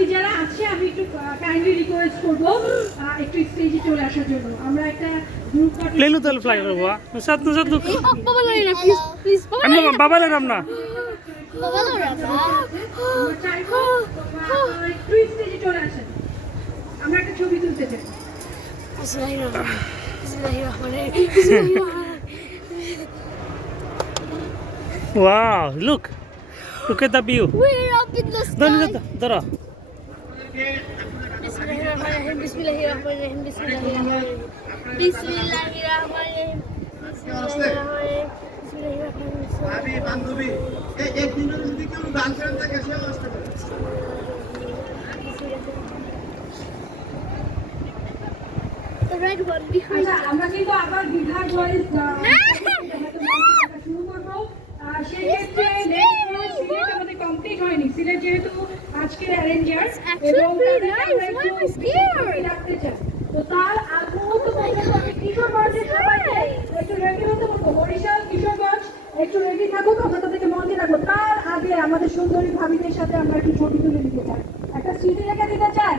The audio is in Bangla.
ভাবি যারা আছে আমি একটু কাইন্ডলি রিকোয়েস্ট করব একটু স্টেজে চলে আসার জন্য। আমরা একটা group photo Lelu tel fly করবো সাত সাত বাবা লড়ি না প্লিজ প্লিজ আমি বাবা লাগাম না বাবা লড়ি না আমরা চাইবো তোমরা একটু স্টেজে চলে আসেন, আমরা একটা ছবি তুলতে চাই। বিসমিল্লাহিররহমানিররহিম wow look at the view We're up in the dara sky. dara Bismillahirrahmanirrahim. Bismillahirrahmanirrahim. Bismillahirrahmanirrahim. Bismillahirrahmanirrahim. Bismillahirrahmanirrahim. ভাবি বান্ধবী এই দিনের যদি কেউ গার্লফ্রেন্ড থাকে সেও আসতে পারে। The red one behind. আচ্ছা আমরা কিন্তু আবার বিভাগ ওয়াইজ শুরু করবো। সেই ক্ষেত্রে সিলেট আমাদের কমপ্লিট হয়নি। সিলেট যেহেতু আজকের অ্যারেঞ্জার এবং রাখতে চাই, তো তার আগ মুহূর্ত কিশোরগঞ্জের সবাইকে একটু রেডি হতে বলবো। বরিশাল, কিশোরগঞ্জ একটু রেডি থাকুক, আমরা তাদেরকে মঞ্চে রাখবো। তার আগে আমাদের সুন্দরী ভাবিদের সাথে আমরা একটু ছবি তুলে নিতে চাই, একটা স্মৃতি রেখে দিতে চাই।